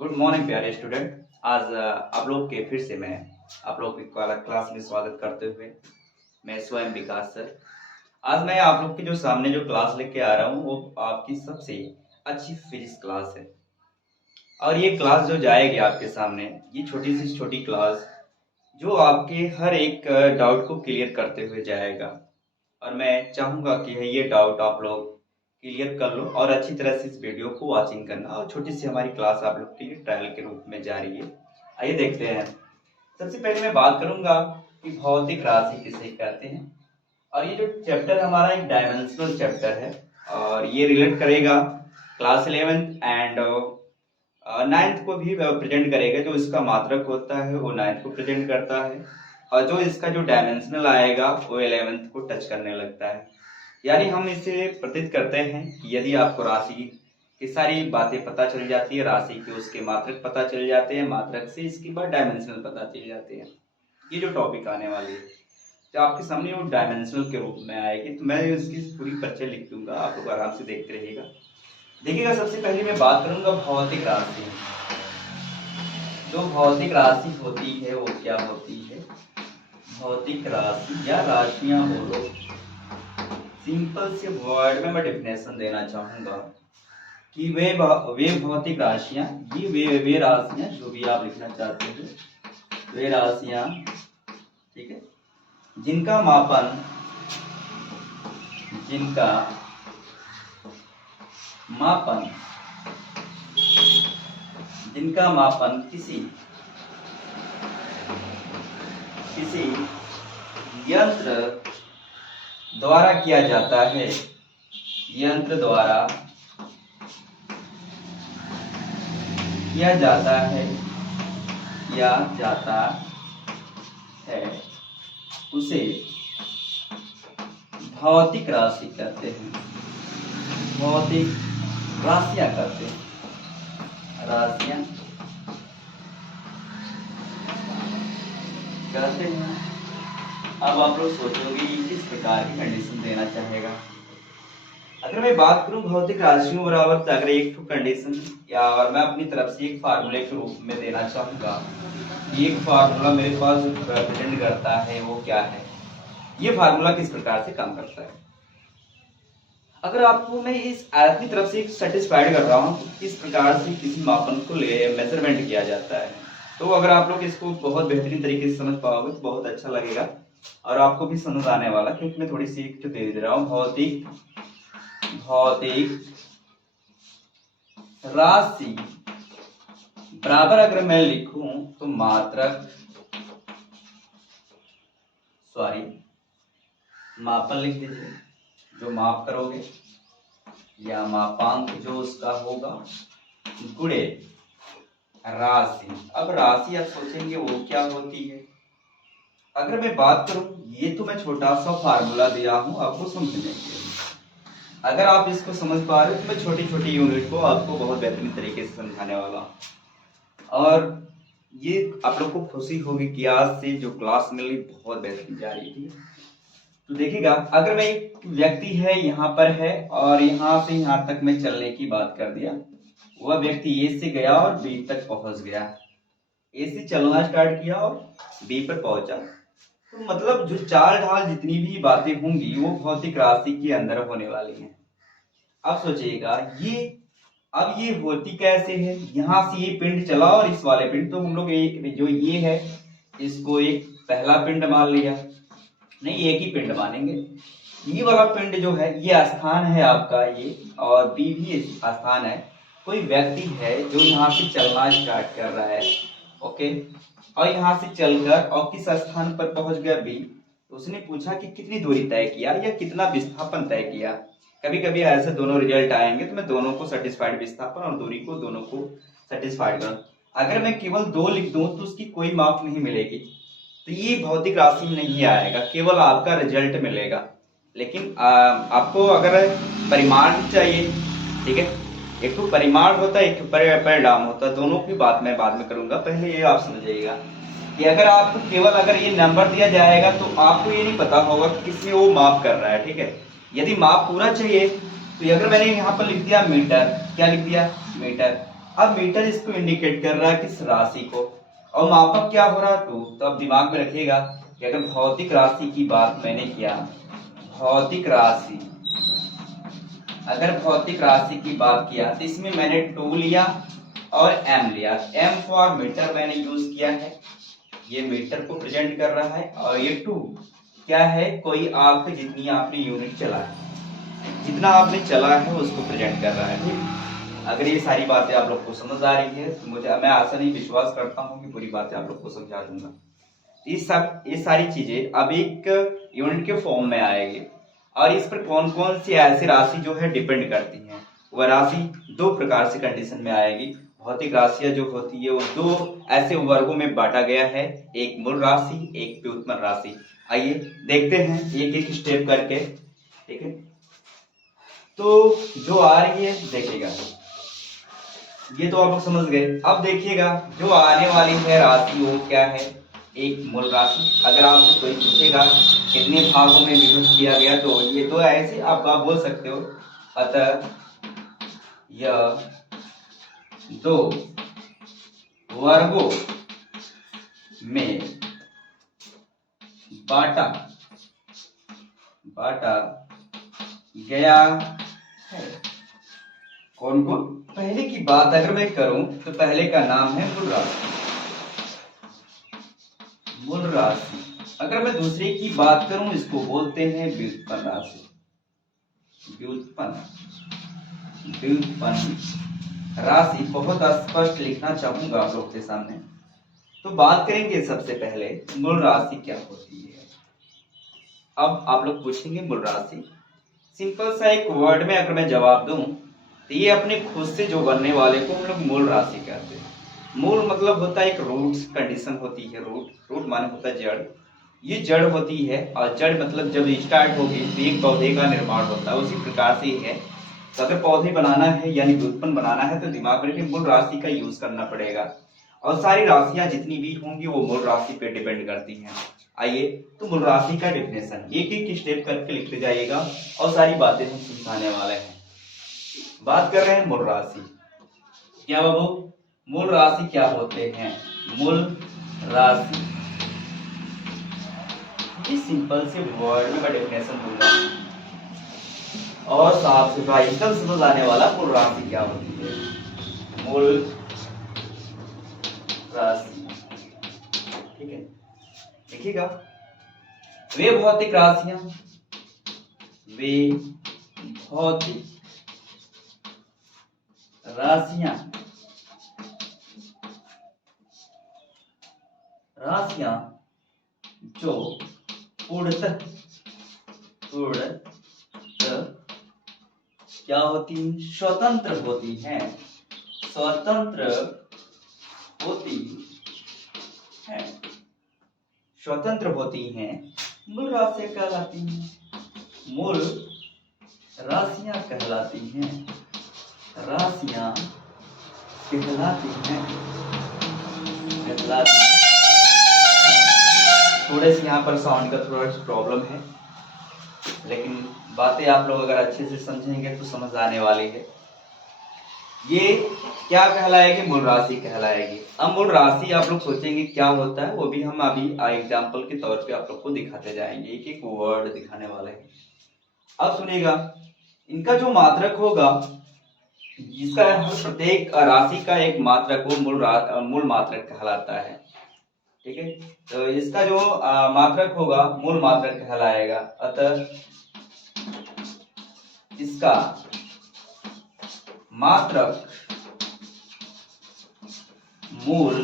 Good morning प्यारे student. आज आप लोग के फिर से मैं आप लोग की क्लास में स्वागत करते हुए मैं स्वयं विकास सर। आज मैं आप लोग के जो सामने जो क्लास लेके आ रहा हूँ वो आपकी सबसे अच्छी फिजिक्स क्लास है। और ये क्लास जो जाएगी आपके सामने, ये छोटी सी छोटी क्लास जो आपके हर एक डाउट को क्लियर करते हुए जाएगा। और मैं चाहूँगा कि ये डाउट आप लोग क्लियर कर लो और अच्छी तरह से इस वीडियो को वॉचिंग करना। और छोटी सी हमारी क्लास आप लोग के लिए ट्रायल के रूप में जा रही है। आइए देखते हैं। सबसे पहले मैं बात करूंगा कि भौतिक राशि किसे कहते हैं। और ये जो चैप्टर हमारा एक डायमेंशनल चैप्टर है और ये रिलेट करेगा क्लास 11th एंड 9th को भी प्रेजेंट करेगा। जो इसका मात्रक होता है वो 9th को प्रेजेंट करता है और जो इसका जो डायमेंशनल आएगा वो 11th को टच करने लगता है। यानी हम इसे प्रतीत करते हैं कि यदि आपको राशि की सारी बातें पता चल जाती है, राशि के उसके मात्रक पता चल जाते हैं, मात्रक से इसके बाद डायमेंशनल पता चल जाते हैं, ये जो टॉपिक आने वाली है जो आपके सामने वो डायमेंशनल के रूप में आएगी, तो मैं इसकी पूरी परिचय लिख दूंगा, आप लोग आराम से देखते रहिएगा। देखिएगा, सबसे पहले मैं बात करूंगा भौतिक राशि। जो भौतिक राशि होती है वो क्या होती है? भौतिक राशि या राशियां बोलो, सिंपल से वर्ड में मैं डेफिनेशन देना चाहूंगा कि वे भौतिक राशियां, ये वे राशियां जो भी आप लिखना चाहते हो, वे राशियां, ठीक है, जिनका मापन किसी यंत्र द्वारा किया जाता है, यंत्र द्वारा किया जाता है, उसे भौतिक राशि कहते हैं। भौतिक राशियां कहते हैं, राशियां कहते हैं। अब आप लोग सोचोगे कि किस प्रकार की कंडीशन देना चाहेगा। अगर मैं बात करूं भौतिक राशियों बराबर अगर एक कंडीशन या और मैं अपनी तरफ से एक फार्मूले के रूप में देना चाहूंगा, एक फार्मूला मेरे पास प्रेजेंट करता है वो क्या है, ये फार्मूला किस प्रकार से काम करता है। अगर आपको मैं इस अपनी तरफ से सेटिस्फाइड कर रहा हूँ तो किस प्रकार से किसी मापन को मेजरमेंट किया जाता है, तो अगर आप लोग इसको बहुत बेहतरीन तरीके से समझ पाओगे तो बहुत अच्छा लगेगा और आपको भी समझ आने वाला, क्योंकि मैं थोड़ी सी दे रहा हूँ। भौतिक राशि बराबर अगर मैं लिखूं तो मापन लिख दीजिए, जो माप करोगे या मापांक जो उसका होगा, गुणे राशि। अब राशि आप सोचेंगे वो क्या होती है। अगर मैं बात करूं, ये तो मैं छोटा सा फार्मूला दिया हूं आपको समझने के लिए। अगर आप इसको समझ पा रहे हो तो मैं छोटी छोटी यूनिट को आपको बहुत बेहतरीन तरीके से समझाने वाला हूं। और ये आप लोग को खुशी होगी कि आज से जो क्लास मिली बहुत बेहतरीन जा रही थी। तो देखिएगा, अगर मैं एक व्यक्ति है यहाँ पर है और यहाँ से यहाँ तक मैं चलने की बात कर दिया, वह व्यक्ति ए से गया और बी तक पहुंच गया, ए से चलना स्टार्ट किया और बी पर पहुंचा, तो मतलब जो चाल ढाल जितनी भी बातें होंगी वो भौतिक राशि के अंदर होने वाली हैं। अब सोचिएगा अब ये होती कैसे है। यहाँ से ये पिंड चला और इस वाले पिंड, तो हम लोग जो ये है इसको एक पहला पिंड मान लिया, नहीं एक ही पिंड मानेंगे। ये वाला पिंड जो है ये स्थान है आपका ये, और बी भी स्थान है। कोई व्यक्ति है जो यहाँ से चलना स्टार्ट कर रहा है, ओके, और यहाँ से चलकर और किस स्थान पर पहुंच गया बी। उसने पूछा कि कितनी दूरी तय किया या कितना विस्थापन तय किया। कभी कभी ऐसे दोनों रिजल्ट आएंगे तो मैं दोनों को सेटिस्फाइड, विस्थापन और दूरी को दोनों को सेटिस्फाइड करूं। अगर मैं केवल 2 लिख दूं तो उसकी कोई माप नहीं मिलेगी, तो ये भौतिक राशि में नहीं आएगा, केवल आपका रिजल्ट मिलेगा। लेकिन आपको अगर परिमाण चाहिए, ठीक है, एक तो परिमाण होता है, एक परिणाम होता है, दोनों की बात मैं बाद में करूंगा। पहले ये आप समझिएगा कि अगर आपको केवल अगर ये नंबर दिया जाएगा तो आपको ये नहीं पता होगा कि किसमें वो माप कर रहा है, ठीक है। यदि माप पूरा चाहिए तो अगर मैंने यहाँ पर लिख दिया मीटर, क्या लिख दिया मीटर, अब मीटर इसको इंडिकेट कर रहा है किस राशि को, और मापक क्या हो रहा है 2। तो अब दिमाग में रखिएगा कि अगर भौतिक राशि की बात मैंने किया, भौतिक राशि, अगर भौतिक राशि की बात किया तो इसमें मैंने 2 लिया और m लिया। m फॉर मीटर मैंने यूज किया है, ये मीटर को प्रेजेंट कर रहा है, और ये 2 क्या है, कोई आपके जितनी आपने यूनिट चला है, जितना आपने चला है उसको प्रेजेंट कर रहा है। ठीक, अगर ये सारी बातें आप लोग को समझ आ रही है तो मैं आशा नहीं विश्वास करता हूँ कि पूरी बातें आप लोग को समझा दूंगा। ये सारी चीजें अब एक यूनिट के फॉर्म में आएगी, और इस पर कौन कौन सी ऐसी राशि जो है डिपेंड करती है। वह राशि 2 प्रकार से कंडीशन में आएगी। भौतिक राशियां जो होती है वो 2 ऐसे वर्गों में बांटा गया है, एक मूल राशि, एक व्युत्पन्न राशि। आइए देखते हैं एक एक स्टेप करके। ठीक है, तो जो आ रही है देखिएगा, ये तो आप लोग समझ गए। अब देखिएगा जो आने वाली है राशि वो क्या है, एक मूल राशि। अगर आपसे कोई पूछेगा कितने भागों में विभक्त किया गया, तो ये 2 ऐसे आप बोल सकते हो, अतः यह 2 वर्गों में बांटा गया है। कौन कौन? पहले की बात अगर मैं करूं तो पहले का नाम है मूल राशि, मूल राशि। अगर मैं दूसरे की बात करूं इसको बोलते हैं व्युत्पन्न राशि, व्युत्पन्न राशि। बहुत स्पष्ट लिखना चाहूंगा आप लोग के सामने। तो बात करेंगे सबसे पहले मूल राशि क्या होती है। अब आप लोग पूछेंगे मूल राशि, सिंपल सा एक वर्ड में अगर मैं जवाब दूं तो ये अपने खुद से जो बनने वाले को हम लोग मूल राशि कहते हैं। मूल मतलब होता है एक रूट्स कंडीशन होती है, रूट माने होता है जड़। ये जड़ होती है, और जड़ मतलब जब स्टार्ट होगी तो एक पौधे का निर्माण होता है, उसी प्रकार से ही है। तो अगर पौधे बनाना है यानी व्युत्पन्न बनाना है तो दिमाग में मूल राशि का यूज करना पड़ेगा, और सारी राशियां जितनी भी होंगी वो मूल राशि पे डिपेंड करती हैं। आइए तो मूल राशि का डेफिनेशन एक एक स्टेप करके लिखते जाइएगा, और सारी बातें हम समझाने वाले हैं। बात कर रहे हैं मूल राशि। क्या बाबू, मूल राशि क्या होते हैं? मूल राशि, ये सिंपल से वर्ड में डेफिनेशन दूंगा, और साफ सुथरा एकदम समझ आने वाला मूल राशि क्या होती है। मूल राशि, ठीक है, देखिएगा, वे भौतिक राशियां, वे भौतिक राशियां जो पूर्णतः क्या होती हैं? स्वतंत्र होती हैं, स्वतंत्र होती हैं, स्वतंत्र होती हैं, मूल राशियां कहलाती हैं, मूल राशियां कहलाती हैं, राशियां कहलाती हैं, कहलाती हैं। थोड़े से यहाँ पर साउंड का थोड़ा सा प्रॉब्लम है, लेकिन बातें आप लोग अगर अच्छे से समझेंगे तो समझ आने वाली है। ये क्या कहलाएगी? मूल राशि कहलाएगी। अब मूल राशि आप लोग सोचेंगे क्या होता है, वो भी हम अभी एग्जाम्पल के तौर पे आप लोग को दिखाते जाएंगे, एक एक वर्ड दिखाने वाले हैं। अब सुनिएगा, इनका जो मात्रक होगा, जिसका प्रत्येक राशि का एक मात्रक वो मूल मात्रक कहलाता है। ठीक है, तो इसका जो मात्रक होगा मूल मात्रक कहलाएगा। अतः इसका मात्रक मूल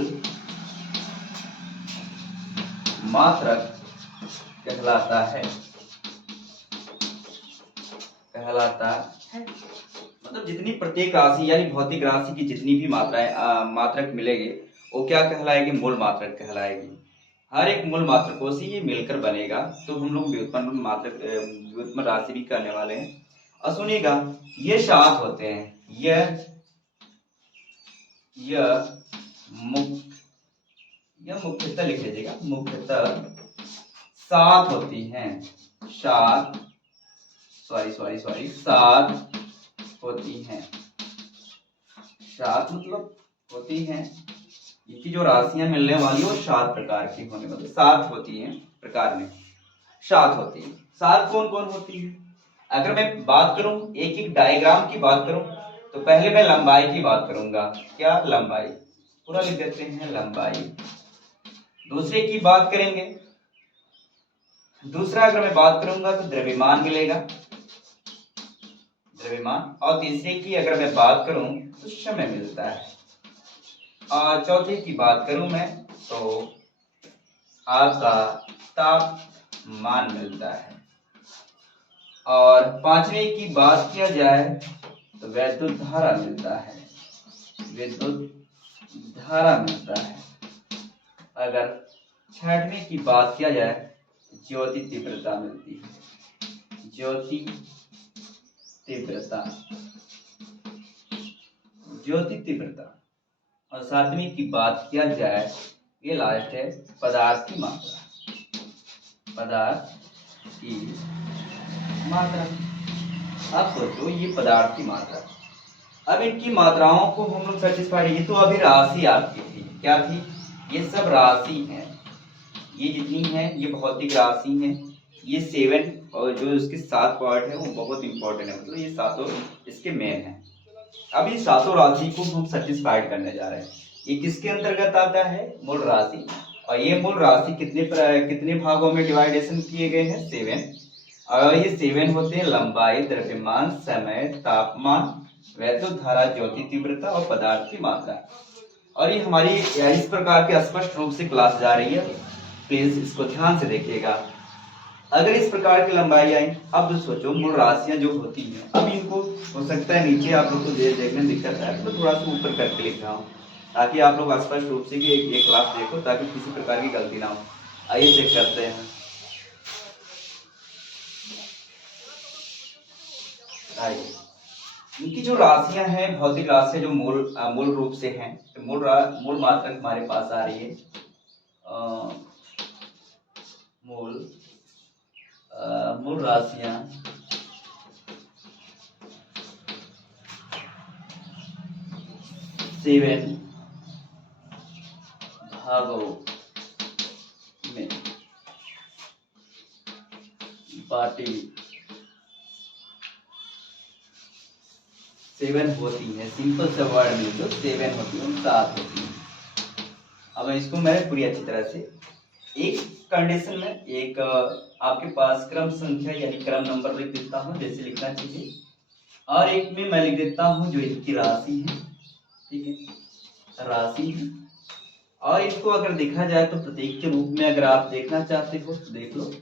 मात्रक कहलाता है, मतलब जितनी प्रत्येक राशि यानी भौतिक राशि की जितनी भी मात्राएं मात्रक मिलेंगे वो क्या कहलाएगी? मूल मात्रक कहलाएगी। हर एक मूल मात्रकों से ये मिलकर बनेगा, तो हम लोग व्युत्पन्न मात्रक व्युत्पन्न राशि भी करने वाले हैं। और सुनिएगा, ये 7 होते हैं, यह मुख्यतः लिख लीजिएगा, मुख्यतः 7 होती हैं, 7 होती हैं। सात मतलब होती हैं, इनकी जो राशियां मिलने वाली वो 7 प्रकार की होने मतलब 7 होती हैं प्रकार में, 7 होती है। 7 कौन कौन होती है? अगर मैं बात करूं एक एक डायग्राम की बात करूं तो पहले मैं लंबाई की बात करूंगा। क्या? लंबाई, पूरा लिख देते हैं लंबाई। दूसरे की बात करेंगे, दूसरा अगर मैं बात करूंगा तो द्रव्यमान मिलेगा, द्रव्यमान। और तीसरे की अगर मैं बात करूं तो समय मिलता है। और चौथे की बात करूं मैं तो आपका तापमान मिलता है। और पांचवें की बात किया जाए तो विद्युत धारा मिलता है, विद्युत धारा मिलता है। अगर छठवीं की बात किया जाए तो ज्योति तीव्रता मिलती है, ज्योति तीव्रता, ज्योति तीव्रता। और सातवीं की बात किया जाए, ये लास्ट है, पदार्थ की मात्रा, पदार्थ की मात्रा। आप सोचो ये पदार्थ की मात्रा, अब इनकी मात्राओं को हम लोग सेटिस्फाइड, ये तो अभी राशि आपकी थी, क्या थी? ये सब राशि है, ये जितनी है ये भौतिक राशि है। ये 7 और जो इसके 7 पार्ट है वो बहुत इंपॉर्टेंट है, मतलब ये सातों इसके मेन है। अब ये सातों राशि को हम सेटिस्फाइड करने जा रहे हैं। ये किसके अंतर्गत आता है? मूल राशि। और ये मूल राशि कितने भागों में डिवाइडेशन किए गए हैं? 7। और ये 7 होते हैं लंबाई, द्रव्यमान, समय, तापमान, वैद्युत धारा, ज्योति तीव्रता और पदार्थ की मात्रा। और ये हमारी इस प्रकार के स्पष्ट रूप से क्लास जा रही है, प्लीज इसको ध्यान से देखिएगा। अगर इस प्रकार की लंबाई आई, अब सोचो मूल राशियां जो होती हैं, अब इनको हो सकता है नीचे आप लोग को देखने में दिक्कत है तो थोड़ा सा ऊपर करके लिख रहा हूँ ताकि आप लोग स्पष्ट रूप से ये क्लास देखो, ताकि किसी प्रकार की गलती ना हो। आइए चेक करते हैं। आइए, इनकी जो राशियां हैं, भौतिक राशियां जो मूल रूप से हैं, तो मूल मात्रा हमारे पास आ रही है। मूल राशियां 7 भागों में बांटी 7 होती है। सिंपल से वर्ड में तो 7 होती है, 7 होती है। अब इसको मैं पूरी अच्छी तरह से एक कंडीशन में एक आपके पास क्रम संख्या यानी क्रम नंबर लिख देता हूँ, जैसे लिखना चाहिए। और एक में मैं लिख देता हूँ जो इनकी राशि है, ठीक है, राशि है। और इसको अगर देखा जाए तो प्रतीक के रूप में अगर आप देखना चाहते हो तो देख लो,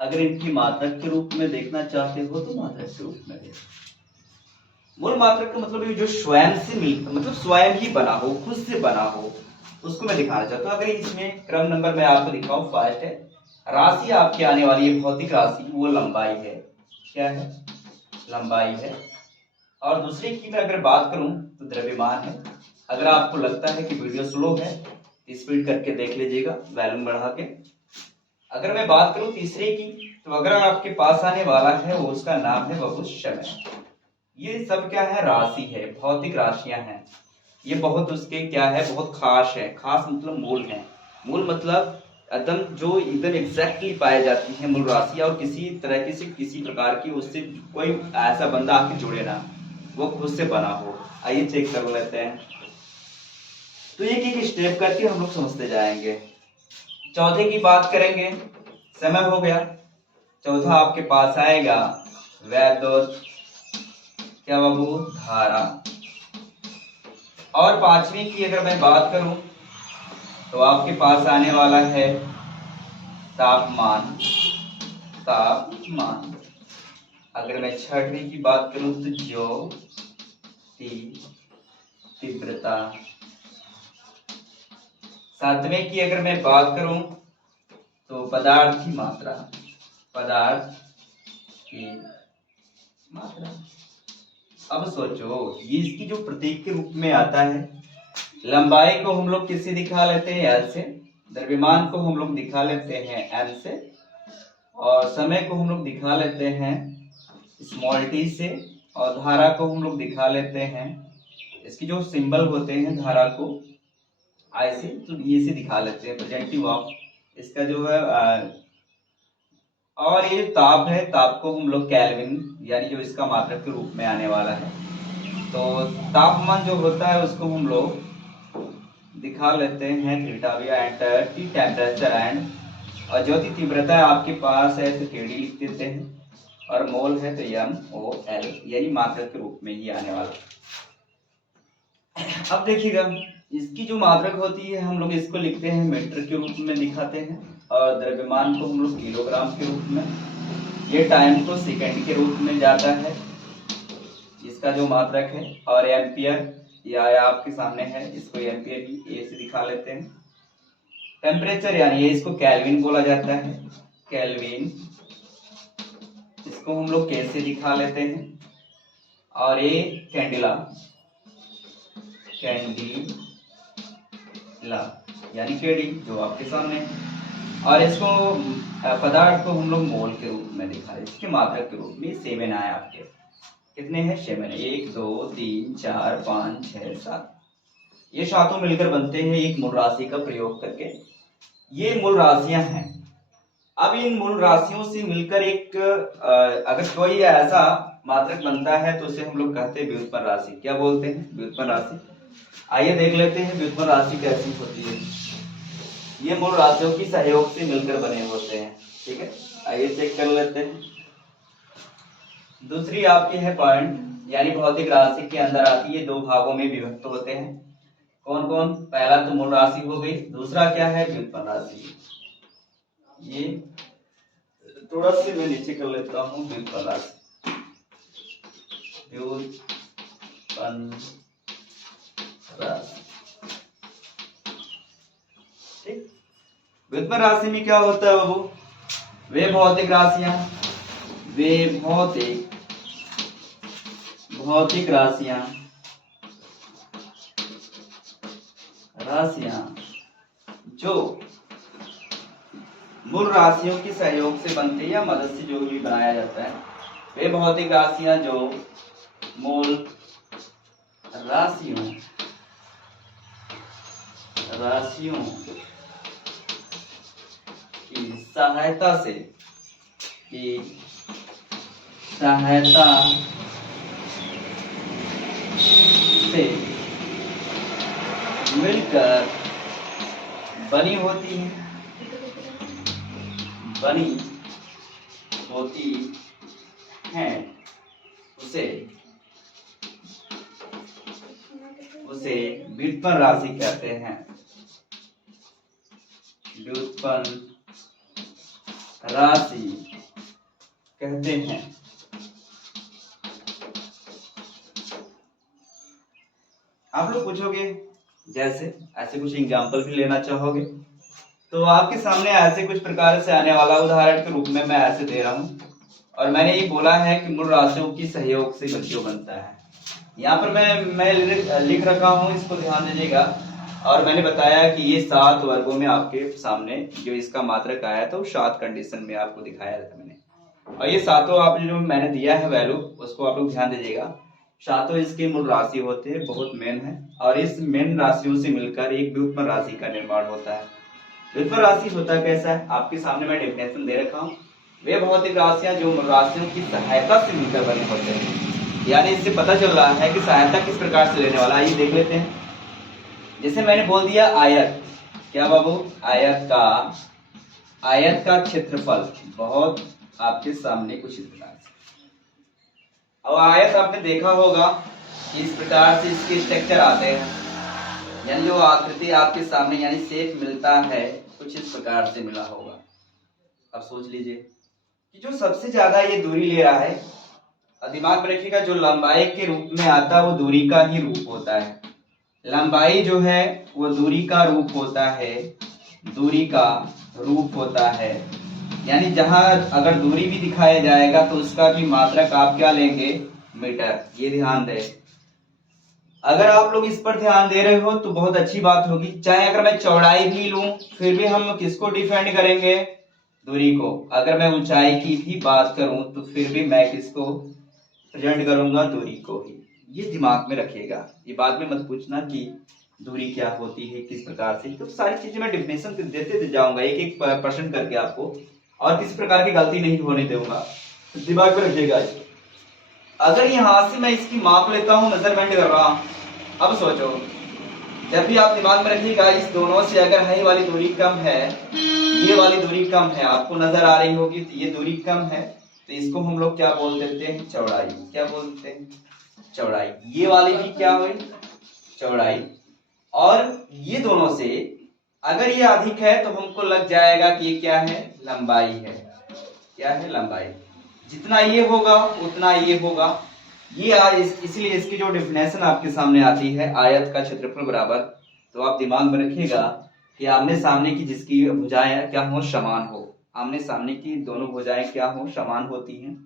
अगर इनकी मात्रक के रूप में देखना चाहते हो तो मात्रक के रूप में देखो। मूल मात्रक का मतलब ये जो स्वयं से मिलता, मतलब स्वयं ही बना हो, खुद से बना हो, उसको मैं दिखाना चाहता हूँ। अगर इसमें क्रम नंबर मैं आपको दिखाऊं, फर्स्ट है राशि आपकी आने वाली है, भौतिक राशि, वो लंबाई है। क्या है? लंबाई है। और दूसरे की मैं अगर बात करूं तो द्रव्यमान है। अगर आपको लगता है कि वीडियो स्लो है, स्पीड करके देख लीजिएगा, वॉल्यूम बढ़ा के। अगर मैं बात करूं तीसरे की, तो अगर आपके पास आने वाला है वो उसका नाम है बहुत समय। ये सब क्या है? राशि है, भौतिक राशियां हैं। ये बहुत उसके क्या है? बहुत खास है। खास मतलब मूल है। मूल मतलब एकदम जो एकदम एग्जैक्टली पाई जाती है मूल राशि, और किसी तरह की से किसी प्रकार की उससे कोई ऐसा बंदा आके जुड़े ना, वो खुद से बना हो। आइए चेक कर लेते हैं। तो एक एक स्टेप करके हम लोग समझते जाएंगे। चौथे की बात करेंगे, समय हो गया। चौथा आपके पास आएगा वैद्युत क्या बाबू? धारा। और पांचवी की अगर मैं बात करूं तो आपके पास आने वाला है तापमान, तापमान। अगर मैं छठवीं की बात करूं तो ज्योति तीव्रता। सातवें की अगर मैं बात करूं तो पदार्थ की मात्रा, पदार्थ की मात्रा। अब सोचो ये इसकी जो प्रतीक के रूप में आता है, लंबाई को हम लोग किससे दिखा लेते हैं? एल से। द्रव्यमान को हम लोग दिखा लेते हैं एम से। और समय को हम लोग दिखा लेते हैं स्मॉल टी से। और धारा को हम लोग दिखा लेते हैं इसकी जो सिंबल होते हैं धारा को ऐसे तो ये से दिखा लेते हैं प्रेजेंटिव ऑफ इसका जो है और ये ताप है, ताप को हम लोग केल्विन यानी जो इसका मात्रक के रूप में आने वाला है। तो तापमान जो होता है उसको हम लोग दिखा लेते हैं थीटा भी एंड टी टेम्परेचर एंड, और जो की तीव्रता है आपके पास है तो केडी लिख देते हैं, और मोल है तो MOL यानी मात्रक के रूप में ही आने वाला। अब देखिएगा इसकी जो मात्रक होती है हम लोग इसको लिखते हैं मीटर के रूप में दिखाते हैं, और द्रव्यमान को हम लोग किलोग्राम के रूप में, ये टाइम को सेकंड के रूप में जाता है इसका जो मात्रक है, और एम्पियर या आपके सामने है इसको एम्पियर भी ए से दिखा लेते हैं। टेम्परेचर यानी ये इसको केल्विन बोला जाता है, केल्विन इसको हम लोग के से दिखा लेते हैं, और ये कैंडिला, कैंडिला यानी केडी जो आपके सामने है, और इसको पदार्थ को हम लोग मोल के रूप में दिखा रहे हैं, इसके मात्रक के रूप में 7 आए आपके, कितने हैं 7, 1 2 3 4 5 6 7, ये सातों मिलकर बनते हैं एक मूल राशि का प्रयोग करके। ये मूल राशियां हैं। अब इन मूल राशियों से मिलकर एक अगर कोई ऐसा मात्रक बनता है तो उसे हम लोग कहते हैं व्युत्पन्न राशि। क्या बोलते हैं? व्युत्पन्न राशि। आइए देख लेते हैं व्युत्पन्न राशि कैसी होती है। ये मूल राशियों की सहयोग से मिलकर बने होते हैं। ठीक है, आइए चेक कर लेते हैं। दूसरी आपकी है पॉइंट, यानी भौतिक राशि के अंदर आती है, 2 भागों में विभक्त होते हैं। कौन कौन? पहला तो मूल राशि हो गई, दूसरा क्या है? व्युत्पन्न राशि। ये थोड़ा सा मैं नीचे कर लेता हूँ। व्युत्पन्न राशि, व्युत्पन्न राशि। ठीक, व्युत्पन्न राशि में क्या होता है बाबू? वे भौतिक राशियां, वे भौतिक राशियां जो मूल राशियों की सहयोग से बनते हैं या मदद से जो भी बनाया जाता है, वे भौतिक राशियां जो मूल राशियों की सहायता से मिलकर बनी होती हैं, उसे व्युत्पन्न राशि कहते हैं। व्युत्पन्न राशि कहते हैं। आप लोग पूछोगे जैसे ऐसे कुछ एग्जाम्पल भी लेना चाहोगे तो आपके सामने ऐसे कुछ प्रकार से आने वाला उदाहरण के रूप में मैं ऐसे दे रहा हूँ, और मैंने ये बोला है कि मूल राशियों की सहयोग से गतियों बनता है। यहाँ पर मैं लिख रखा हूँ, इसको ध्यान दीजिएगा। और मैंने बताया कि ये 7 वर्गों में आपके सामने जो इसका मात्रक आया था वो 7 कंडीशन में आपको दिखाया था मैंने, और ये 7 आपने जो मैंने दिया है वैल्यू उसको आप लोग ध्यान दीजिएगा। 7 इसके मूल राशि होते हैं, बहुत मेन है, और इस मेन राशियों से मिलकर एक व्युत्पन्न राशि का निर्माण होता है। व्युत्पन्न राशि होता कैसा है? आपके सामने मैं डेफिनेशन दे रखा हूँ। वे भौतिक राशियां जो मूल राशियों की सहायता से मिलकर बने होते हैं, यानी इससे पता चल रहा है कि सहायता किस प्रकार से लेने वाला है। आइए देख लेते हैं। जैसे मैंने बोल दिया आयत, क्या बाबू? आयत का क्षेत्रफल बहुत आपके सामने कुछ इस प्रकार से। अब आयत आपने देखा होगा कि इस प्रकार से इसके स्ट्रक्चर आते हैं, यानी जो आकृति आपके सामने यानी शेप मिलता है कुछ इस प्रकार से मिला होगा। अब सोच लीजिए कि जो सबसे ज्यादा ये दूरी ले रहा है, दिमाग में रखिएगा, जो लंबाई के रूप में आता है वो दूरी का ही रूप होता है। लंबाई जो है वो दूरी का रूप होता है, यानी जहां अगर दूरी भी दिखाया जाएगा तो उसका भी मात्रक आप क्या लेंगे? मीटर। ये ध्यान दें। अगर आप लोग इस पर ध्यान दे रहे हो तो बहुत अच्छी बात होगी। चाहे अगर मैं चौड़ाई भी लूं फिर भी हम किसको डिफाइन करेंगे? दूरी को। अगर मैं ऊंचाई की भी बात करूं तो फिर भी मैं किसको प्रेजेंट करूंगा? दूरी को ही। ये दिमाग में रखिएगा। ये बाद में मत पूछना कि दूरी क्या होती है, किस प्रकार से, तो सारी चीजें मैं डेफिनेशन देते जाऊंगा एक एक प्रश्न करके आपको, और किसी प्रकार की गलती नहीं होने दूंगा, दिमाग में रखिएगा। अगर यहां से मैं इसकी माप लेता हूं, मेजरमेंट कर रहा हूं, अब सोचो, जब भी आप दिमाग में रखिएगा इस दोनों से अगर है वाली दूरी कम है, ये वाली दूरी कम है, आपको नजर आ रही होगी, तो ये दूरी कम है, तो इसको हम लोग क्या बोल देते हैं, चौड़ाई। क्या बोलते हैं, चौड़ाई। ये वाली भी क्या हुई, चौड़ाई। और ये दोनों से अगर ये अधिक है तो हमको लग जाएगा कि ये क्या है, लंबाई है। क्या है, लंबाई। जितना ये होगा उतना ये होगा। ये इसलिए इसकी जो डेफिनेशन आपके सामने आती है, आयत का क्षेत्रफल बराबर, तो आप दिमाग में रखिएगा कि आमने सामने की जिसकी भुजाएं क्या हो, समान हो, आमने सामने की दोनों भुजाएं क्या हो, समान होती हैं,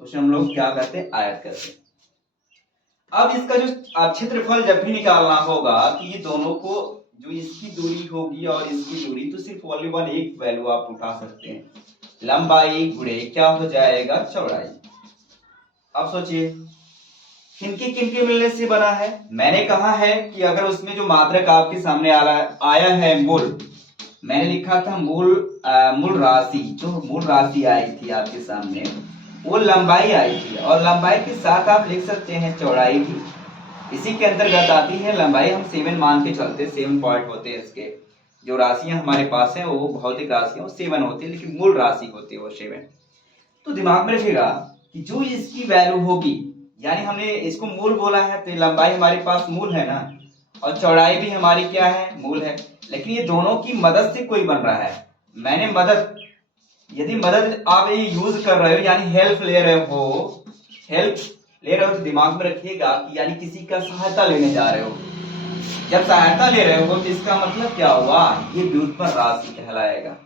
उसे हम लोग क्या करते हैं, आयत करते हैं। अब इसका जो क्षेत्रफल जब भी निकालना होगा कि ये दोनों को, जो इसकी दूरी होगी और इसकी दूरी, तो सिर्फ ओनली वन एक वैल्यू आप उठा सकते हैं, लंबाई गुणे क्या हो जाएगा, चौड़ाई। अब सोचिए किनके मिलने से बना है। मैंने कहा है कि अगर उसमें जो मात्रक आपके सामने आया है मूल, मैंने लिखा था मूल राशि, जो मूल राशि आई थी आपके सामने वो लंबाई आई थी, और लंबाई के साथ आप लिख सकते हैं चौड़ाई भी, इसी के अंतर्गत आती है लंबाई। हम 7 मान के चलते, 7 पॉइंट होते हैं इसके, जो राशियां हमारे पास हैं वो भौतिक राशियां 7 होती है, लेकिन मूल राशि होती है वो 7। तो दिमाग में रखिएगा कि जो इसकी वैल्यू होगी, यानी हमने इसको मूल बोला है तो लंबाई हमारे पास मूल है ना, और चौड़ाई भी हमारी क्या है, मूल है, लेकिन ये दोनों की मदद से कोई बन रहा है। मैंने मदद, यदि मदद आप ये यूज कर रहे हो यानी हेल्प ले रहे हो, तो दिमाग में रखिएगा कि यानी किसी का सहायता लेने जा रहे हो। जब सहायता ले रहे हो तो इसका मतलब क्या हुआ, ये व्युत्पन्न राशि कहलाएगा।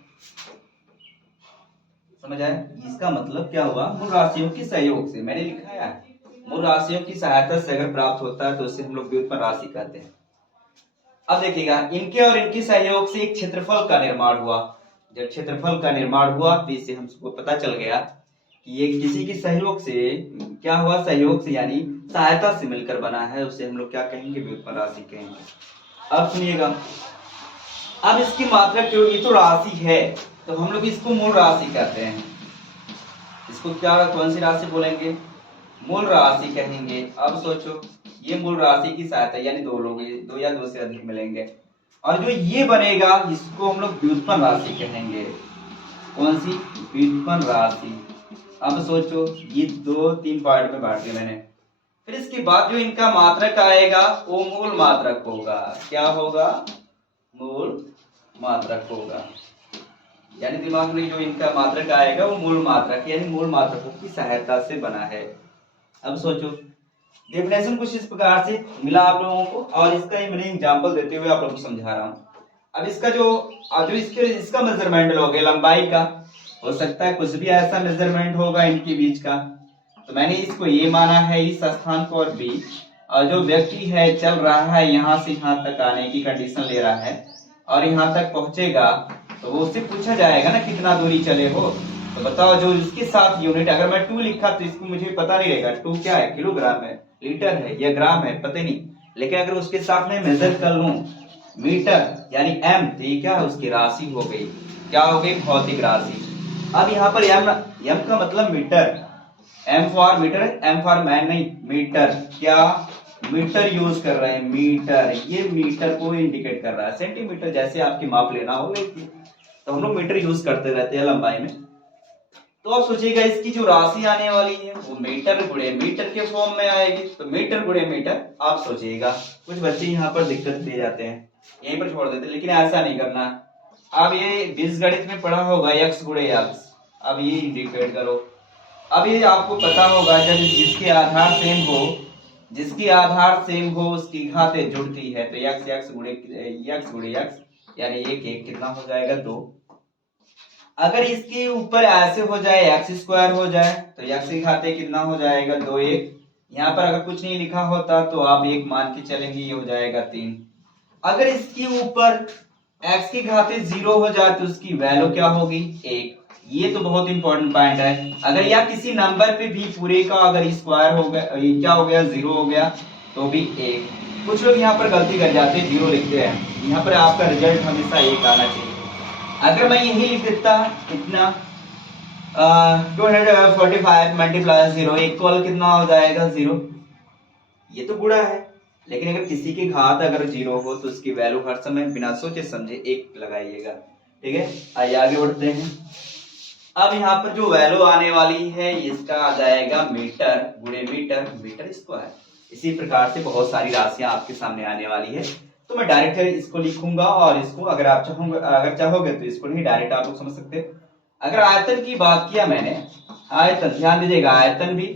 समझ आए, इसका मतलब क्या हुआ, मूल राशियों के सहयोग से, मैंने लिखा है मूल राशियों की सहायता से अगर प्राप्त होता है तो उसे हम लोग व्युत्पन्न राशि कहते हैं। अब देखिएगा इनके और इनके सहयोग से एक क्षेत्रफल का निर्माण हुआ। जब क्षेत्रफल का निर्माण हुआ तो इससे हमको पता चल गया कि ये किसी के सहयोग से क्या हुआ, सहयोग से यानी सहायता से मिलकर बना है, उसे हम लोग क्या कहेंगे, व्युत्पन्न राशि कहेंगे। अब सुनिएगा, अब इसकी मात्रा क्यों, ये तो राशि है तो हम लोग इसको मूल राशि कहते हैं। इसको क्या, कौन सी राशि बोलेंगे, मूल राशि कहेंगे। अब सोचो ये मूल राशि की सहायता, यानी दो लोग, दो या दो से अधिक मिलेंगे, और जो ये बनेगा इसको हम लोग व्युत्पन्न राशि कहेंगे। कौन सी, व्युत्पन्न राशि। अब सोचो ये 2-3 पार्ट में बांट दिया मैंने। फिर इसके बाद जो इनका मात्रक आएगा वो मूल मात्रक होगा। क्या होगा, मूल मात्रक होगा, यानी दिमाग में जो इनका मात्रक आएगा वो मूल मात्रक, यानी मूल मात्रकों की सहायता से बना है। अब सोचो डेफिनेशन कुछ इस प्रकार से मिला आप लोगों को, और इसका ही मैंने एग्जांपल देते हुए आप लोगों को समझा रहा हूँ। अब इसका जो इसका मेजरमेंट लोगे लंबाई का, हो सकता है कुछ भी ऐसा मेजरमेंट होगा इनके बीच का, तो मैंने इसको ये माना है इस स्थान को और बी, और जो व्यक्ति है चल रहा है यहाँ से यहाँ तक आने की कंडीशन ले रहा है और यहाँ तक पहुंचेगा, तो वो उससे पूछा जाएगा ना कितना दूरी चले हो, तो बताओ जो इसके साथ यूनिट, अगर मैं 2 लिखा तो इसको मुझे पता नहीं रहेगा 2 क्या है, किलोग्राम है, लीटर है या ग्राम है, पता नहीं, लेकिन अगर उसके साथ में मेजर कर लूं मीटर यानी एम, तो ये क्या है, उसकी राशि हो गई, क्या हो गई, भौतिक राशि। अब यहाँ पर एम का मतलब metre, M for metre, M for man नहीं, मीटर, क्या मीटर यूज कर रहे हैं, मीटर, ये मीटर को इंडिकेट कर रहा है। सेंटीमीटर जैसे आपकी माप लेना हो लेकिन, तो हम लोग मीटर यूज करते रहते हैं लंबाई में। तो आप सोचिएगा इसकी जो राशि आने वाली है वो मीटर गुणे मीटर के फॉर्म में आएगी, तो मीटर गुणे मीटर। आप सोचिएगा कुछ बच्चे यहाँ पर दिक्कत दे जाते हैं, यहीं पर छोड़ देते, लेकिन ऐसा नहीं करना। अब ये बीजगणित में पढ़ा होगा x गुणे x, अब ये इंडिकेट करो। अब ये आपको पता होगा जब जिसके आधार सेम हो उसकी घातें जुड़ती है, तो x गुणे x यानी 1 कितना हो जाएगा, 2। अगर इसके ऊपर ऐसे हो जाए एक्स स्क्वायर हो जाए तो x की घातें कितना हो जाएगा, 2 1। यहाँ पर अगर कुछ नहीं लिखा होता तो आप 1 मान के चलेंगे, ये हो जाएगा 3। अगर इसके ऊपर x की घातें 0 हो जाए तो उसकी वैल्यू क्या होगी, 1। ये तो बहुत इंपॉर्टेंट पॉइंट है। अगर या किसी नंबर पे भी पूरे का अगर स्क्वायर हो गया, ये क्या हो गया, 0 हो गया, तो भी 1। कुछ लोग यहाँ पर गलती कर जाते हैं, 0 लिखते हैं। यहाँ पर आपका रिजल्ट हमेशा 1 आना चाहिए। अगर मैं यही लिख देता इतना 245 मल्टीप्लाई 0 इक्वल कितना हो जाएगा, 0। ये तो बुरा है, लेकिन अगर किसी की घात अगर 0 हो तो उसकी वैल्यू हर समय बिना सोचे समझे 1 लगाइएगा। ठीक है, आइए आगे बढ़ते हैं। अब यहाँ पर जो वैल्यू आने वाली है इसका आ जाएगा मीटर गुणे मीटर, मीटर स्क्वायर। इसी प्रकार से बहुत सारी राशियां आपके सामने आने वाली है, तो मैं डायरेक्ट इसको लिखूंगा और इसको अगर आप चाहोगे तो इसको नहीं डायरेक्ट आप लोग समझ सकते हैं। अगर आयतन की बात किया मैंने, आयतन ध्यान दीजिएगा, आयतन भी,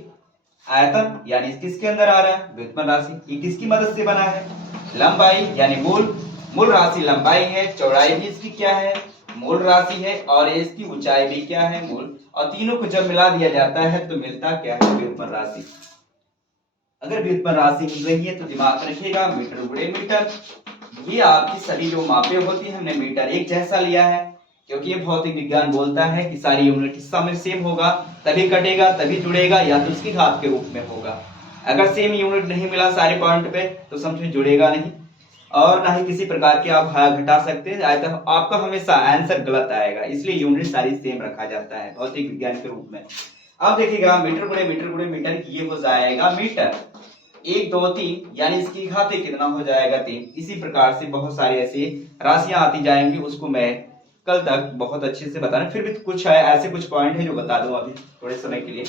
आयतन यानी किसके अंदर आ रहा है, व्युत्पन्न राशि। ये किसकी मदद से बना है, लंबाई यानी मूल राशि लंबाई है, चौड़ाई भी इसकी क्या है, मूल राशि है, और इसकी ऊंचाई भी क्या है, मूल। और तीनों को जब मिला दिया जाता है तो मिलता क्या है, व्युत्पन्न राशि। अगर व्युत्पन्न राशि मिल रही है तो दिमाग में रखिएगा मीटर गुणे मीटर। ये आपकी सभी जो मापे होती है हमने मीटर एक जैसा लिया है, क्योंकि ये भौतिक विज्ञान बोलता है कि सारी यूनिट हिस्सा में सेम होगा तभी कटेगा तभी जुड़ेगा, या तो उसकी घात के रूप में होगा। अगर सेम यूनिट नहीं मिला सारे पॉइंट पे तो समझे जुड़ेगा नहीं, और ना ही किसी प्रकार के आप घटा सकते हैं, तो आपका हमेशा आंसर गलत आएगा। इसलिए यूनिट सारी सेम रखा जाता है भौतिक विज्ञान के रूप में। अब देखिएगा मीटर गुणे मीटर गुणे मीटर, ये हो जाएगा मीटर 1 2 3, यानी इसकी घाते कितना हो जाएगा, 3। इसी प्रकार से बहुत सारी ऐसी राशियां आती जाएंगी, उसको मैं कल तक बहुत अच्छे से बताना। फिर भी कुछ है ऐसे कुछ पॉइंट है जो बता दूं अभी थोड़े समय के लिए।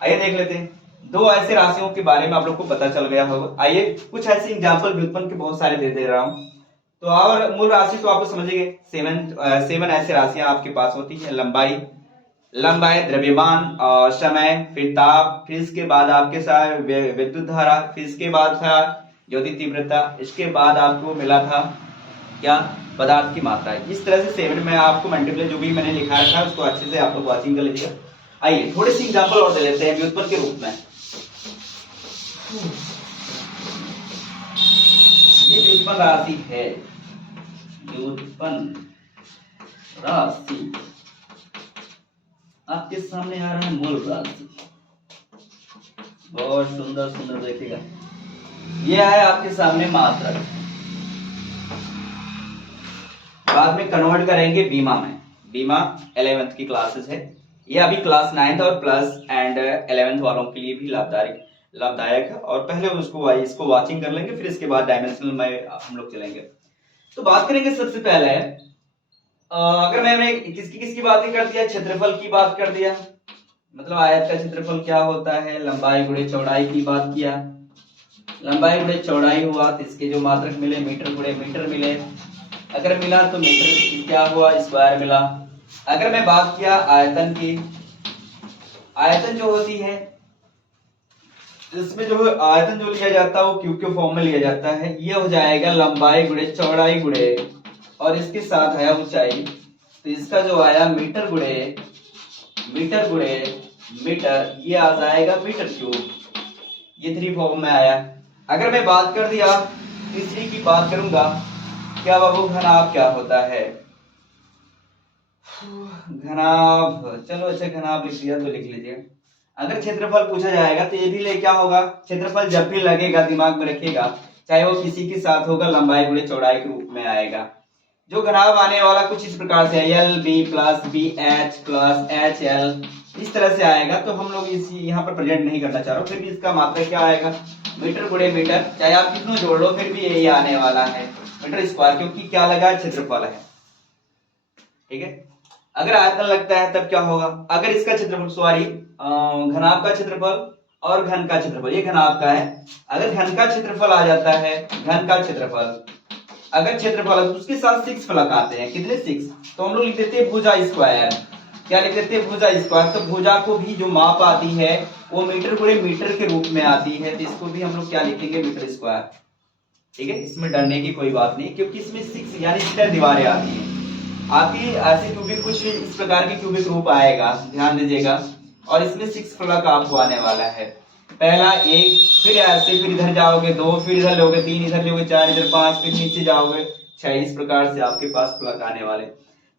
आइए देख लेते हैं, 2 ऐसे राशियों के बारे में आप लोग को पता चल गया होगा। आइए कुछ ऐसे एग्जाम्पल व्युत्पन्न के बहुत सारे दे रहा हूँ। तो और मूल राशि तो आप लोग समझिए, 7 ऐसे राशियां आपके पास होती है। लंबाई, द्रव्यमान और समय, फिर ताप, फिर इसके बाद आपके साथ विद्युत धारा, फिर इसके बाद था ज्योति तीव्रता, इसके बाद आपको मिला था क्या, पदार्थ की मात्रा। इस तरह से 7 में आपको मल्टीप्लाई जो भी मैंने लिखा रखा है उसको अच्छे से आप लोग वाचिंग कर लीजिएगा। आइए थोड़े से एग्जाम्पल और दे लेते हैं व्युत्पन्न के रूप में। ये व्युत्पन्न राशि है, व्युत्पन्न राशि आपके सामने आ रहा है, मूल राशि। बहुत सुंदर सुंदर देखिएगा, ये है आपके सामने मात्रक। बाद में कन्वर्ट करेंगे बीमा में, बीमा 11th की क्लासेस है, ये अभी क्लास 9th और प्लस एंड 11th वालों के लिए भी लाभदायक है। और पहले इसको वाचिंग कर लेंगे, फिर इसके बाद डायमेंशनल में हम लोग चलेंगे। तो बात करेंगे सबसे पहले, अगर मैंने किसकी बात कर दिया, क्षेत्रफल की बात कर दिया, मतलब आयत का क्षेत्रफल क्या होता है, लंबाई गुणे चौड़ाई की बात किया, लंबाई गुणे चौड़ाई हुआ तो इसके जो मात्रक मिले मीटर गुणे मीटर मिले। अगर मिला तो मीटर क्या हुआ, स्क्वायर मिला। अगर मैं बात किया आयतन की, आयतन जो होती है इसमें जो आयतन जो लिया जाता है वो क्यूब के फॉर्म में लिया जाता है। ये हो जाएगा लंबाई गुणे चौड़ाई गुणे और इसके साथ आया ऊंचाई, तो इसका जो आया मीटर गुणे मीटर, ये आ जाएगा मीटर क्यूब। ये 3 फॉर्म में आया। अगर मैं बात कर दिया तीसरी की बात करूंगा, क्या बाबू घनाभ क्या होता है, घनाभ, चलो अच्छा घनाभ लिख दिया तो लिख लीजिए। अगर क्षेत्रफल पूछा जाएगा तो ये भी ले क्या होगा, क्षेत्रफल जब भी लगेगा दिमाग में रखिएगा, चाहे वो किसी के साथ होगा लंबाई गुणे चौड़ाई के रूप में आएगा। जो घनाभ आने वाला कुछ इस प्रकार से L B plus B H plus H L, इस तरह से आएगा। तो हम लोग इसी यहाँ पर प्रेजेंट नहीं करना चाह रहे, फिर भी इसका मात्रा क्या आएगा, मीटर गुणे मीटर, चाहे आप कितना जोड़ लो फिर भी यही आने वाला है, मीटर स्क्वायर, क्योंकि क्या लगा क्षेत्रफल है। ठीक है, अगर आयतन लगता है तब क्या होगा, अगर इसका क्षेत्रफल सॉरी घनाभ का क्षेत्रफल और घन का क्षेत्रफल, ये घनाभ का है, अगर घन का क्षेत्रफल आ जाता है, घन का क्षेत्रफल अगर क्षेत्रफल है तो उसके साथ 6 फलक आते हैं, कितने 6, तो हम लोग लिख देते हैं भुजा स्क्वायर। क्या लिख देते हैं, भुजा स्क्वायर। तो भुजा को भी जो माप आती है वो मीटर गुणे मीटर के रूप में आती है, तो इसको भी हम लोग क्या लिखेंगे, मीटर स्क्वायर। ठीक है, इसमें डरने की कोई बात नहीं, क्योंकि इसमें 6 यानी 6 दीवारें आती हैं। आपकी ऐसे क्यूबिक कुछ इस प्रकार की क्यूबिक रूप आएगा, ध्यान दीजिएगा, और इसमें 6 फलक आपको आने वाला है। पहला 1, फिर ऐसे, फिर इधर जाओगे 2, फिर इधर लोगे 3, इधर लोगे 4, इधर 5, फिर नीचे जाओगे 6, इस प्रकार से आपके पास फलक आने वाले।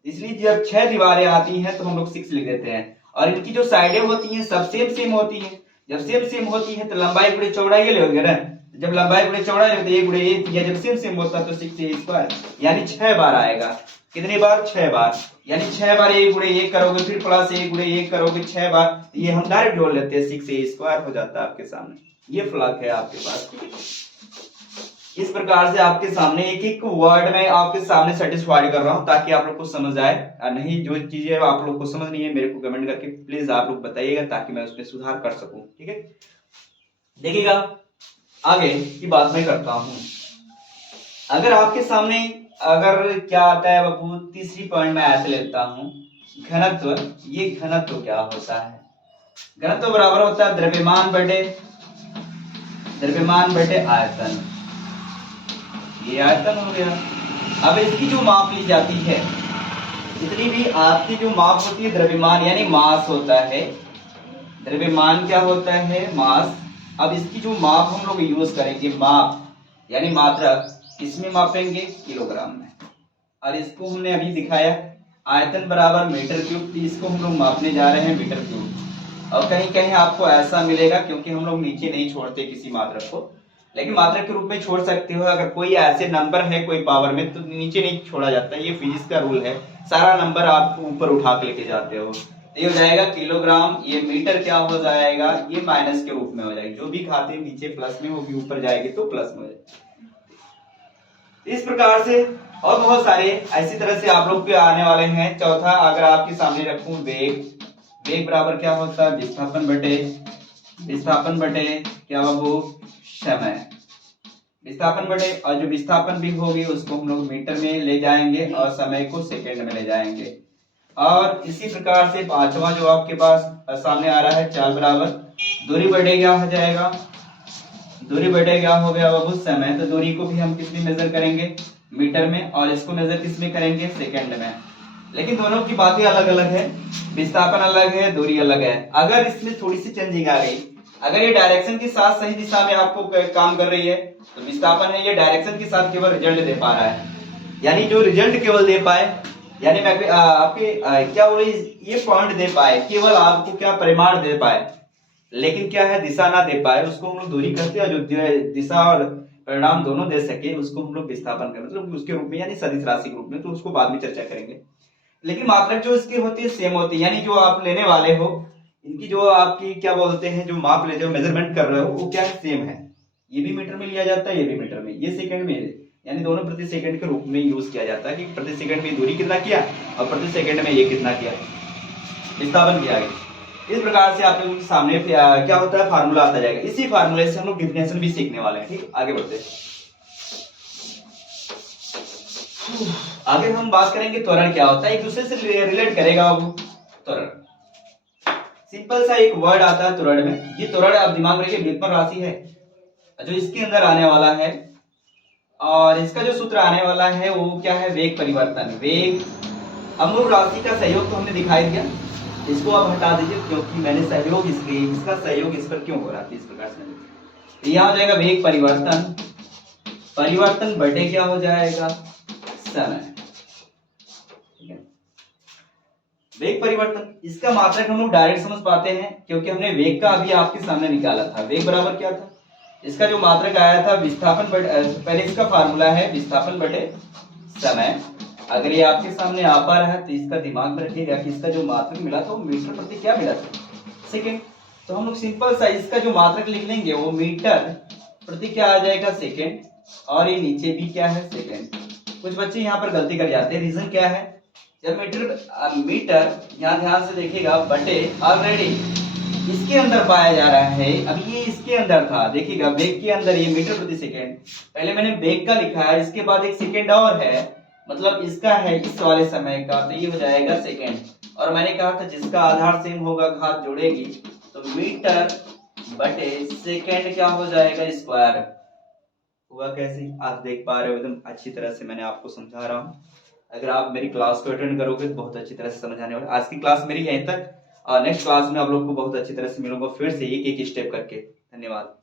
इसलिए जब 6 दीवारें आती हैं तो हम लोग 6 लिख देते हैं। और इनकी जो साइडें होती हैं सब सेम सेम होती हैं। जब सेम सेम होती है तो लंबाई गुणे चौड़ाई ये लोगे ना, जब लंबाई गुणे चौड़ाई लोगे तो ये गुणे ये, या जब सेम सेम होता है तो 6a² यानी 6 बार आएगा। कितनी बार? 6 बार। यानी 6 बार a गुणे ये करोगे फिर प्लस a गुणे ये करोगे 6 बार, ये हम डायरेक्ट जोड़ लेते हैं, 6a² हो जाता है आपके सामने। ये फ्लग है आपके पास। इस प्रकार से आपके सामने एक एक वर्ड में आपके सामने सेटिस्फाइड कर रहा हूं ताकि आप लोग को समझ आए। नहीं जो चीजें आप लोग को समझ नहीं है मेरे को कमेंट करके प्लीज आप लोग बताइएगा ताकि मैं उसमें सुधार कर सकूं। ठीक है, देखिएगा आगे की बात मैं करता हूं। अगर आपके सामने अगर क्या आता है बाबू, तीसरी पॉइंट में ऐसे लेता हूं, घनत्व। ये घनत्व क्या होता है? घनत्व बराबर होता है द्रव्यमान बटे आयतन। ये आयतन हो गया। अब इसकी जो माप ली जाती है, जितनी भी आपकी जो माप होती है द्रव्यमान यानी मास होता है। द्रव्यमान क्या होता है? मास। अब इसकी जो माप हम लोग यूज करेंगे, माप यानी मात्रा, किसमें मापेंगे? किलोग्राम में। और इसको हमने अभी दिखाया आयतन बराबर मीटर क्यूब, इसको हम लोग मापने जा रहे हैं मीटर क्यूब। और कहीं कहीं आपको ऐसा मिलेगा, क्योंकि हम लोग नीचे नहीं छोड़ते किसी मात्रा को, लेकिन मात्रा के रूप में छोड़ सकते हो। अगर कोई ऐसे नंबर है कोई पावर में तो नीचे नहीं छोड़ा जाता, ये फिजिक्स का रूल है। सारा नंबर आप ऊपर उठा के लेके जाते हो। ये हो जाएगा किलोग्राम, ये मीटर क्या हो जाएगा? ये माइनस के रूप में हो जाएगी। जो भी खाते नीचे प्लस में होगी, ऊपर जाएगी तो प्लस में हो जाएगी। इस प्रकार से और बहुत सारे ऐसी तरह से आप लोग के आने वाले हैं। चौथा अगर आपके सामने रखूं, वेग बराबर क्या होता है? विस्थापन बटे क्या बाबू? समय। विस्थापन बटे, और जो विस्थापन भी होगी उसको हम लोग मीटर में ले जाएंगे और समय को सेकंड में ले जाएंगे। और इसी प्रकार से पांचवा जो आपके पास सामने आ रहा है, चाल बराबर दूरी बटे क्या हो जाएगा? दूरी बटे क्या हो गया बाबू? समय। तो दूरी को भी हम किसमें मेजर करेंगे? मीटर में। और इसको मेजर किसमें करेंगे? सेकंड में। लेकिन दोनों की बातें अलग अलग है, विस्थापन अलग है, दूरी अलग है। अगर इसमें थोड़ी सी चेंजिंग आ गई, अगर ये डायरेक्शन के साथ सही दिशा में आपको काम कर रही है तो विस्थापन है, ये डायरेक्शन के साथ केवल रिजल्ट दे पा रहा है। यानी जो रिजल्ट केवल दे पाए, यानी मैं आपके क्या बोले, ये पॉइंट दे पाए, केवल आपको क्या परिमाण दे पाए, लेकिन क्या है दिशा ना दे पाए, उसको हम लोग दूरी कहते हैं। जो दिशा और परिणाम दोनों दे सके उसको हम लोग विस्थापन करते हैं, मतलब उसके रूप में, यानी सदिश राशि के रूप में। तो उसको बाद में चर्चा करेंगे। लेकिन मात्रक जो इसकी होती है सेम होती है, यानी जो आप लेने वाले हो, इनकी जो आपकी क्या बोलते हैं, जो माप ले जो मेजरमेंट कर रहे हो वो क्या है? सेम है। ये भी मीटर में लिया जाता है, ये भी मीटर में, ये सेकंड में, यानी दोनों प्रति सेकंड के रूप में यूज किया जाता है कि प्रति सेकंड में दूरी कितना किया और प्रति सेकंड में ये कितना किया, विस्थापन किया गया। इस प्रकार से आप लोगों के सामने क्या होता है? फार्मूला आता जाएगा। इसी फार्मूले से हम लोग डिफिनेशन भी सीखने वाले हैं। ठीक, आगे बढ़ते हैं। आगे हम बात करेंगे त्वरण क्या होता है, एक दूसरे से रिलेट करेगा वो त्वरण। सिंपल सा एक वर्ड आता है त्वरण में। ये त्वरण आप दिमाग में रखिए, व्युत्पन्न राशि है जो इसके अंदर आने वाला है, और इसका जो सूत्र आने वाला है वो क्या है? वेग परिवर्तन। वेग अमूल राशि का सहयोग तो हमने दिखाई दिया, इसको आप हटा दीजिए क्योंकि मैंने सहयोग इसका सहयोग इस पर क्यों हो रहा था, इस प्रकार से यह हो जाएगा वेग परिवर्तन बटे क्या हो जाएगा? समय। ठीक है, वेग परिवर्तन, इसका मात्रक हम लोग डायरेक्ट समझ पाते हैं क्योंकि हमने वेग का अभी आपके सामने निकाला था। वेग बराबर क्या था? इसका जो मात्रक आया था विस्थापन बटे, पहले इसका फार्मूला है विस्थापन बटे समय। अगर ये आपके सामने आ पा रहा है तो इसका दिमाग में रखिएगा कि इसका जो मात्रक मिला था वो मीटर प्रति क्या मिला था? सेकेंड। तो हम लोग सिंपल सा इसका जो मात्रक लिख लेंगे वो मीटर प्रति क्या आ जाएगा? सेकेंड। और ये नीचे भी क्या है? सेकेंड। कुछ बच्चे यहाँ पर गलती कर जाते हैं, रीजन क्या है? जब मीटर यहाँ ध्यान से देखिएगा बटे ऑलरेडी इसके अंदर पाया जा रहा है, अभी ये इसके अंदर था, देखिएगा वेग के अंदर ये मीटर प्रति सेकेंड, पहले मैंने वेग का लिखा है, इसके बाद एक सेकेंड और है, मतलब इसका है इस वाले समय का, तो ये हो जाएगा सेकेंड। और मैंने कहा था जिसका आधार सेम होगा घात जोड़ेगी, तो मीटर बटे सेकेंड क्या हो जाएगा? स्क्वायर। हुआ कैसे? आप देख पा रहे हो, एकदम अच्छी तरह से मैंने आपको समझा रहा हूँ। अगर आप मेरी क्लास को अटेंड करोगे तो बहुत अच्छी तरह से समझ आने वाला। आज की क्लास मेरी यहीं तक, और नेक्स्ट क्लास में आप लोग को बहुत अच्छी तरह से मिलूंगा फिर से एक एक स्टेप करके। धन्यवाद।